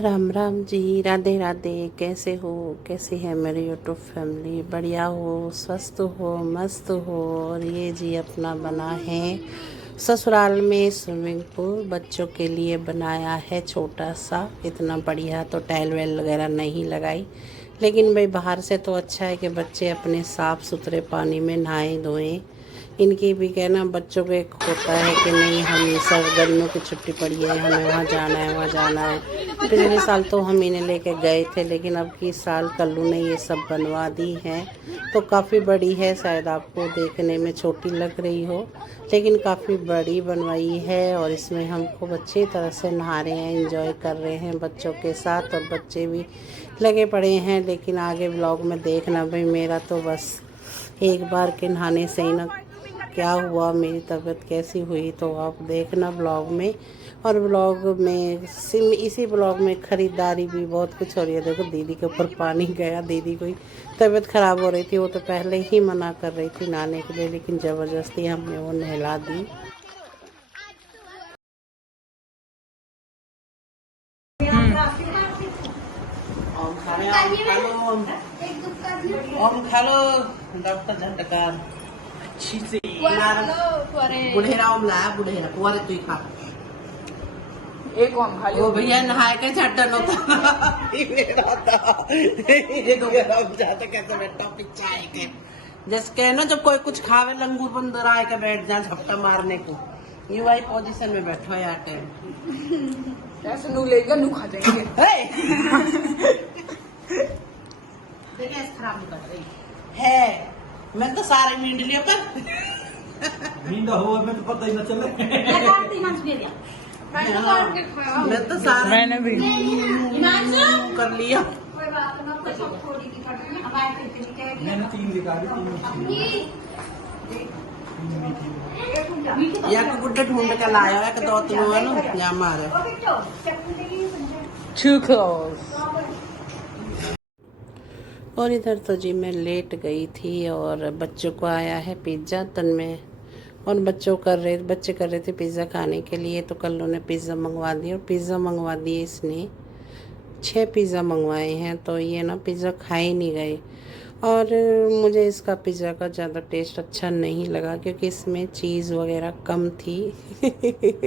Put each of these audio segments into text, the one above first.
राम राम जी, राधे राधे। कैसे हो? कैसी है मेरी यूट्यूब फैमिली? बढ़िया हो, स्वस्थ हो, मस्त हो। और ये जी अपना बना है ससुराल में स्विमिंग पूल, बच्चों के लिए बनाया है छोटा सा। इतना बढ़िया तो टाइल वेल वगैरह नहीं लगाई, लेकिन भाई बाहर से तो अच्छा है कि बच्चे अपने साफ़ सुथरे पानी में नहाएं धोएं। इनकी भी कहना, बच्चों को एक होता है कि नहीं, हम सब गर्मियों की छुट्टी पड़ी है, हमें वहाँ जाना है, वहाँ जाना है। पिछले साल तो हम इन्हें लेके गए थे, लेकिन अब की साल कल्लू ने ये सब बनवा दी है। तो काफ़ी बड़ी है, शायद आपको देखने में छोटी लग रही हो, लेकिन काफ़ी बड़ी बनवाई है। और इसमें हम खूब अच्छी तरह से नहा रहे हैं, एंजॉय कर रहे हैं बच्चों के साथ। और बच्चे भी लगे पड़े हैं, लेकिन आगे ब्लॉग में देखना भाई। मेरा तो बस एक बार के नहाने से ही ना क्या हुआ, मेरी तबीयत कैसी हुई, तो आप देखना ब्लॉग में। और ब्लॉग में इसी ब्लॉग में ख़रीदारी भी बहुत कुछ हो रही है। देखो दीदी के ऊपर पानी गया, दीदी कोई तबीयत ख़राब हो रही थी, वो तो पहले ही मना कर रही थी नहाने के लिए, लेकिन ज़बरदस्ती हमने वो नहला दी। ओम खा लो डॉक्टर झटकार अच्छी से बुढ़ेरा ओम लाया, बुढ़ेरा कुआरे तू खा। एक ओम खा ओ भैया नहाए के झटन होता ये तो मेरा जाता कैसे बैठा पिचाए के जैसे ना, जब कोई कुछ खावे लंगूर बंदर आए के बैठ जा झपटा मारने को, यू वाई पोजीशन में बैठो यार के ऐसे नू लेगा नू खा जाएंगे। देखिए खराब कर रही है। मैं तो सारे मींडलियों पर मींडा हुआ में तो पता ही न चले। मैं तो सारे मैंने भी कर लिया। मैंने 3 दिखा दी, 3 या को गुड्डे ढूंढ के लाया है कि 2-3 वालों या मारे too close। और इधर तो जी मैं लेट गई थी, और बच्चों को आया है पिज़्ज़ा तन में। और बच्चे कर रहे थे पिज़्ज़ा खाने के लिए, तो कल उन्होंने पिज़्ज़ा मंगवा दिया। और पिज़्ज़ा मंगवा दिए इसने 6 पिज़्ज़ा मंगवाए हैं, तो ये ना पिज़्ज़ा खा ही नहीं गए। और मुझे इसका पिज़्ज़ा का ज़्यादा टेस्ट अच्छा नहीं लगा, क्योंकि इसमें चीज़ वगैरह कम थी।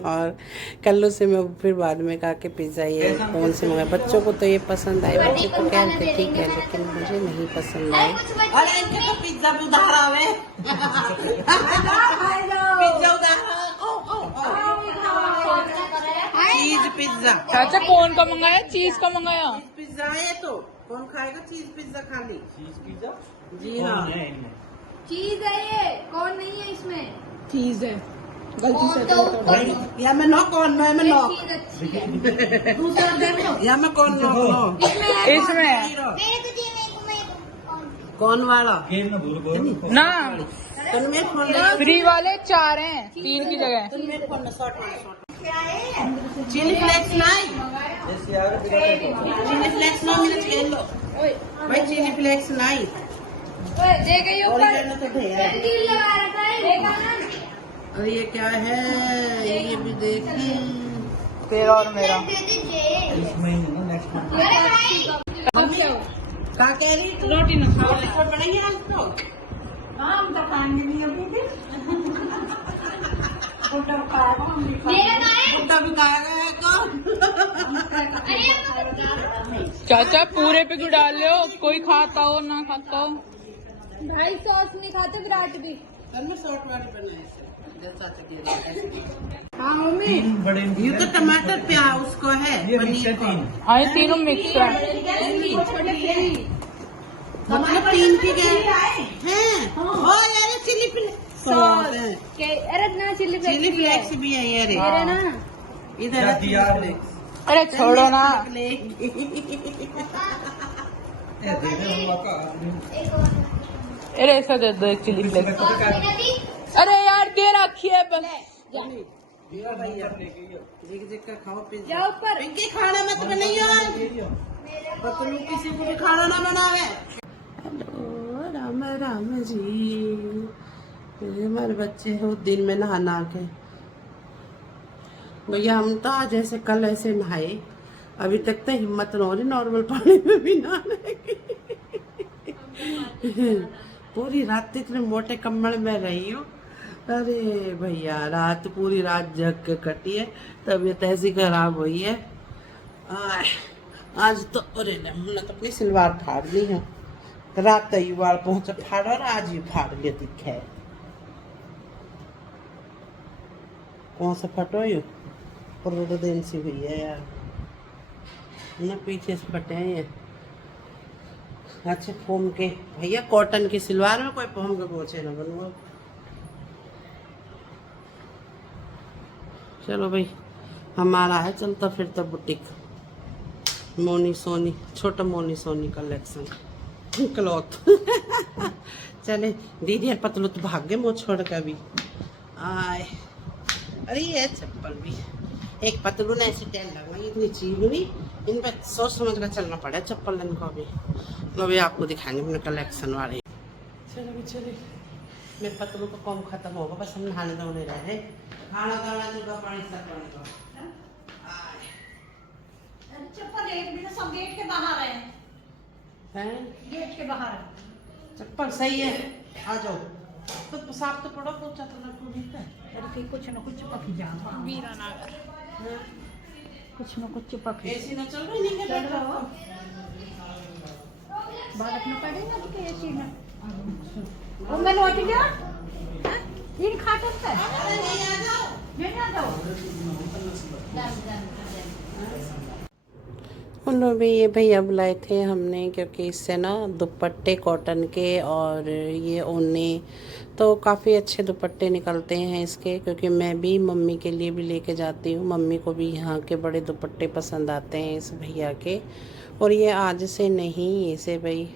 और कल्लू से मैं फिर बाद में कहा कि पिज़्ज़ा ये कौन से मंगाए। बच्चों को तो ये पसंद आए, बच्चे तो कह रहे थे ठीक है, लेकिन मुझे नहीं पसंद आए। अरे इनके तो पिज़्ज़ा भी उधार आवे पिज़्ज़ा उधार चीज पिज़्ज़ा। चाचा कौन का मंगाया? चीज का मंगाया। पिज़्ज़ा है तो कौन खाएगा चीज पिज़्ज़ा खाली? चीज पिज्जा जी हाँ, चीज है ये, कौन नहीं है इसमें। चीज है, गलती से या मैं नो कौन नो, मैं नो चीज अच्छी है। दूसरा देख लो। या मैं कौन नो नो इसमें है। कौन वाला गेम न भूल गो ना, तुमने फोन फ्री वाले 4 हैं 3 की जगह। तुमने फोन चिली फ्लेक्स नहीं, जैसे यार चिली फ्लेक्स ना मिले खेल लो भाई, चिली फ्लेक्स नहीं दे गई और ऊपर ये तो ढेर है। दिल लगा रखा है, देखा ना। और ये क्या है, ये भी देखें। तेरा और मेरा। दे दीजिए। इस महीने ना नेक्स्ट मंथ अरे भाई क्या कह रही तू? रोटी ना खाओ। रिकॉर्ड बनाएंगे आज तो? हम तो खाएंगे नहीं अभी भी। मेरा ना है। कुत्ता भी खाएगा है कौन? अरे चाचा पूरे पे क्यों डाल रहे हो? कोई खाता हो ना खाता हो। भाई सॉस नहीं खाते विराट भी। कल में शॉर्ट वाली बनाई से जैसा चाहिए। हाँ मम्मी। 3 बड़े ये तो टमाटर प्याज उसको है, ये मिक्स पनीर है को। 3 हाँ ये तीनों मिक्स है। मतलब 3 की क्या है? ओ यार चिली फ्लेक्स है। अरे ना चिल्ली चिली फ्लेक्स भी है ये रे। मेरा ना इधर है चिली यार फ्लेक्स। अरे छोड़ो ना। ए दे दे हम का अरे ऐसा दे दो एक चिली फ्लेक्स। अरे यार दे रखी है बस। जिग का खाओ पिज़्ज़ा। जाओ ऊपर। पिंकी खाना मत बनाइयो, पतलू किसी को भी खाना ना बनावे। हेलो राम राम जी, हमारे बच्चे हो दिन में नहा के। भैया हम तो आज ऐसे कल ऐसे नहाए, अभी तक तो हिम्मत न हो रही नॉर्मल पानी में भी नहाने की। पूरी रात तो इतने मोटे कम्बल में रही हूँ। अरे भैया रात पूरी रात जग के कटी है, तबीयत ऐसी खराब हुई है। आज तो अरे हमने तो अपनी सलवार फाड़ ली है। रात तक बाल पहुंचा फाड़ और आज ही फाड़ लिया दिखे। कौन सा फटो यू पूरे दिन सी हुई है यार ना, पीछे से फटे हैं ये। अच्छा फोम के भैया कॉटन की सलवार में कोई फोम के पोछे ना बनवा। चलो भाई हमारा है चलता फिरता बुटीक मोनी सोनी, छोटा मोनी सोनी कलेक्शन क्लॉथ। चले दीदी और पतलू तो भाग गए मुँह छोड़ कर भी आए। अरे ये चप्पल भी एक पतलू ने ऐसी टेल लगवाई इतनी चीज हुई, इन पर सोच समझ कर चलना पड़ा चप्पल को भी। तो अभी आपको दिखाएंगे अपने कलेक्शन वाले। चलो भी चले मेरे पतलू का कॉम खत्म होगा, बस हम नहाने धोने रहे खाना दाना जुगा पानी सब पानी का। चप्पल एक भी ना, सब गेट के बाहर है। हैं गेट के बाहर है। चप्पल सही है आ जाओ। तो साफ तो पड़ो पोछा तो ना पूरी है। लड़की कुछ न कुछ पकी जा वीरानगर, कुछ न कुछ पकी। एसी ना चल रही नहीं के बैठ रहो बालक न पड़ेगा कि एसी में वो मैं लौट गया तीन खाटन पे नहीं आ जाओ। उन लोग भी ये भैया बुलाए थे हमने, क्योंकि इससे ना दुपट्टे कॉटन के और ये ओढ़ने तो काफ़ी अच्छे दुपट्टे निकलते हैं इसके। क्योंकि मैं भी मम्मी के लिए भी लेके जाती हूँ, मम्मी को भी यहाँ के बड़े दुपट्टे पसंद आते हैं इस भैया के। और ये आज से नहीं, इसे भाई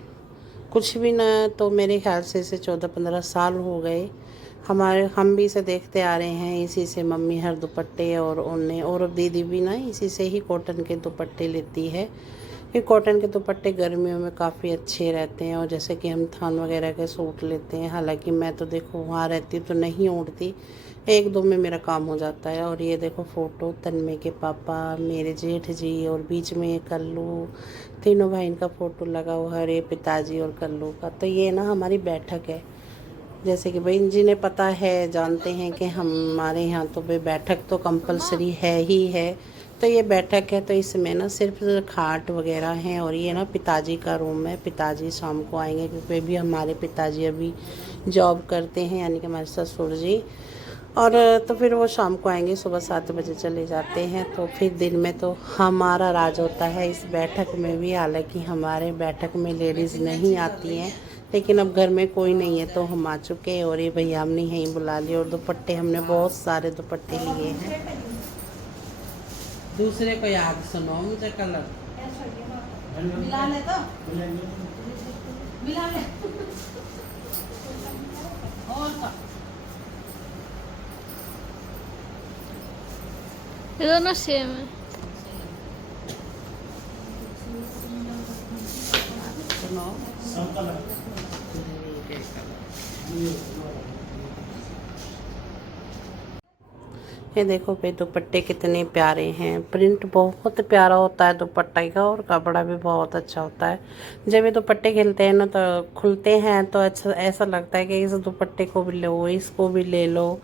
कुछ भी ना तो मेरे ख्याल से इसे 14-15 साल हो गए हम भी इसे देखते आ रहे हैं। इसी से मम्मी हर दुपट्टे और ओढ़ने, और अब दीदी भी ना इसी से ही कॉटन के दुपट्टे लेती है। ये कॉटन के दुपट्टे गर्मियों में काफ़ी अच्छे रहते हैं। और जैसे कि हम थान वगैरह के सूट लेते हैं, हालांकि मैं तो देखो वहाँ रहती तो नहीं ओढ़ती, 1-2 में मेरा काम हो जाता है। और ये देखो फ़ोटो तन्मय के पापा, मेरे जेठ जी और बीच में ये कल्लू, तीनों भाई का फ़ोटो लगा हुआ है, पिताजी और कल्लू का। तो ये ना हमारी बैठक है। जैसे कि भाई जिन्हें पता है जानते हैं कि हमारे यहाँ तो भाई बैठक तो कंपलसरी है ही है। तो ये बैठक है, तो इसमें ना सिर्फ खाट वगैरह हैं। और ये ना पिताजी का रूम है, पिताजी शाम को आएंगे क्योंकि भी हमारे पिताजी अभी जॉब करते हैं, यानी कि हमारे ससुर जी। और तो फिर वो शाम को आएंगे, सुबह 7 बजे चले जाते हैं। तो फिर दिन में तो हमारा राज होता है इस बैठक में भी। हालांकि हमारे बैठक में लेडीज़ नहीं आती हैं, लेकिन अब घर में कोई नहीं है तो हम आ चुके हैं। और ये भैया हमने यहीं बुला लिया। और दुपट्टे हमने बहुत सारे दुपट्टे लिए हैं। दूसरे को याद सुनो मुझे कलर मिला ले तो मिला ले और ये दोनों सेम है। सुनो ये देखो भाई दुपट्टे कितने प्यारे हैं, प्रिंट बहुत प्यारा होता है दुपट्टे का, और कपड़ा भी बहुत अच्छा होता है। जब ये दुपट्टे खिलते हैं ना तो खुलते हैं तो अच्छा ऐसा लगता है कि इस दुपट्टे को भी लो, इसको भी ले लो।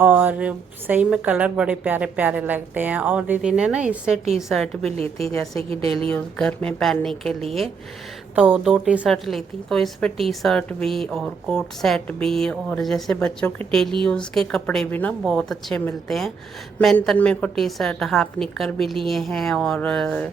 और सही में कलर बड़े प्यारे प्यारे लगते हैं। और दीदी ने ना इससे टी शर्ट भी ली थी, जैसे कि डेली यूज़ घर में पहनने के लिए। तो 2 टी शर्ट ली थी, तो इस पे टी शर्ट भी और कोट सेट भी, और जैसे बच्चों के डेली यूज़ के कपड़े भी ना बहुत अच्छे मिलते हैं। मैंने तन्मय को टी शर्ट हाफ निकर भी लिए हैं। और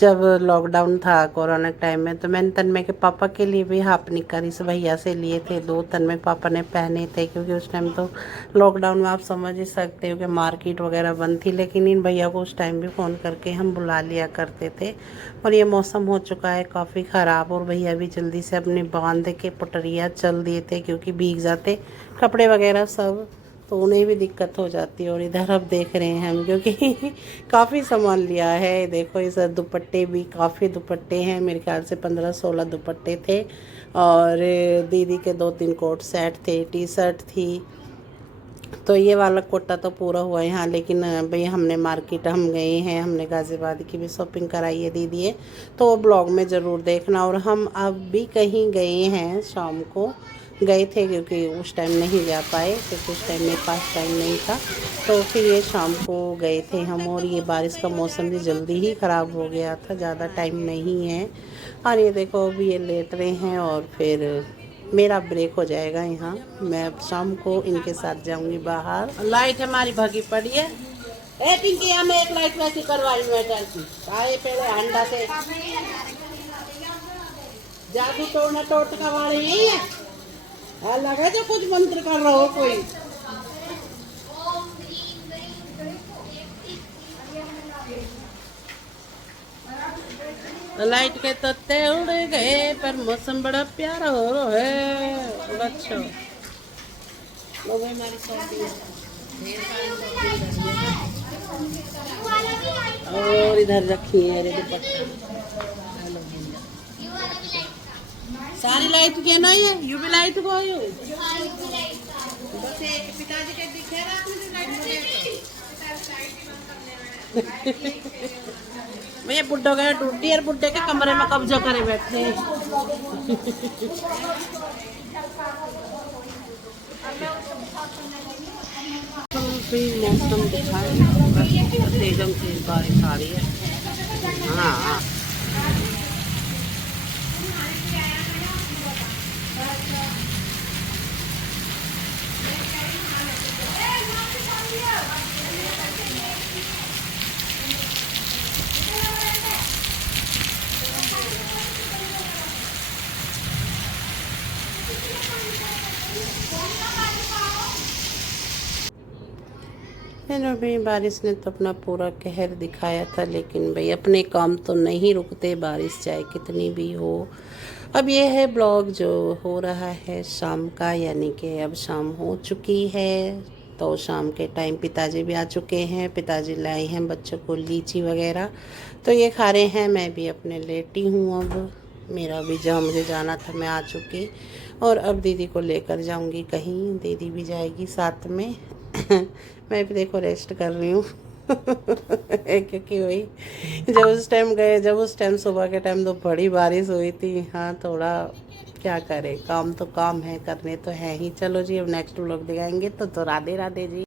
जब लॉकडाउन था कोरोना टाइम में, तो मैंने तन्मय के पापा के लिए भी हाफ निकर इस भैया से लिए थे। 2 तन्मय पापा ने पहने थे, क्योंकि उस टाइम तो लॉकडाउन में आप समझ ही सकते हो कि मार्केट वगैरह बंद थी। लेकिन इन भैया को उस टाइम भी फ़ोन करके हम बुला लिया करते थे। और ये मौसम हो चुका है काफ़ी ख़राब, और भैया भी जल्दी से अपने बांध के पटरिया चल दिए थे, क्योंकि भीग जाते कपड़े वगैरह सब, तो उन्हें भी दिक्कत हो जाती है। और इधर अब देख रहे हैं हम, क्योंकि काफ़ी सामान लिया है। देखो इस दुपट्टे भी काफ़ी दुपट्टे हैं, मेरे ख्याल से 15-16 दुपट्टे थे। और दीदी के 2-3 कोट सेट थे, टी शर्ट थी, तो ये वाला कोटा तो पूरा हुआ है यहाँ, लेकिन भाई हमने मार्केट हम गए हैं, हमने गाज़ियाबाद की भी शॉपिंग कराई है दीदी है, तो वो ब्लॉग में ज़रूर देखना। और हम अब भी कहीं गए हैं, शाम को गए थे क्योंकि उस टाइम नहीं जा पाए, क्योंकि उस टाइम मेरे पास टाइम नहीं था, तो फिर ये शाम को गए थे हम। और ये बारिश का मौसम भी जल्दी ही ख़राब हो गया था, ज़्यादा टाइम नहीं है। और ये देखो अभी ये लेट रहे हैं और फिर मेरा ब्रेक हो जाएगा यहाँ। मैं अब शाम को इनके साथ जाऊंगी बाहर। लाइट हमारी भगी पड़ी है। ए पिंकी, हमें एक लाइट वैसी करवाई इन्वर्टर की। आए पहले अंडा से जादू तोड़ना टोटका वाले यही है। लगा जो कुछ मंत्र कर रहा हो कोई। लाइट के तत्ते उड़ गए, पर मौसम बड़ा प्यारा हो रहा है। बड़ा अच्छा लोग हमारी शॉपिंग और इधर रखी है सारी लाइट के नहीं है, यू भी लाइट को आयो बस एक पिताजी के दिखे मैं बुड्ढो गए टूटी और बुड्ढे के कमरे में कब्जा करे बैठे। मौसम दिखाए तेजम तेज बारिश आ रही है। हाँ चलो भाई, बारिश ने तो अपना पूरा कहर दिखाया था, लेकिन भाई अपने काम तो नहीं रुकते, बारिश चाहे कितनी भी हो। अब ये है ब्लॉग जो हो रहा है शाम का, यानी कि अब शाम हो चुकी है। तो शाम के टाइम पिताजी भी आ चुके हैं, पिताजी लाए हैं बच्चों को लीची वगैरह, तो ये खा रहे हैं। मैं भी अपने लेटी हूँ, अब मेरा भी जहाँ मुझे जाना था मैं आ चुकी। और अब दीदी को लेकर जाऊँगी कहीं, दीदी भी जाएगी साथ में। मैं भी देखो रेस्ट कर रही हूँ क्योंकि वही जब उस टाइम सुबह के टाइम तो बड़ी बारिश हुई थी। हाँ, थोड़ा क्या करें, काम तो काम है, करने तो है ही। चलो जी, अब नेक्स्ट व्लॉग दिखाएंगे तो राधे राधे जी।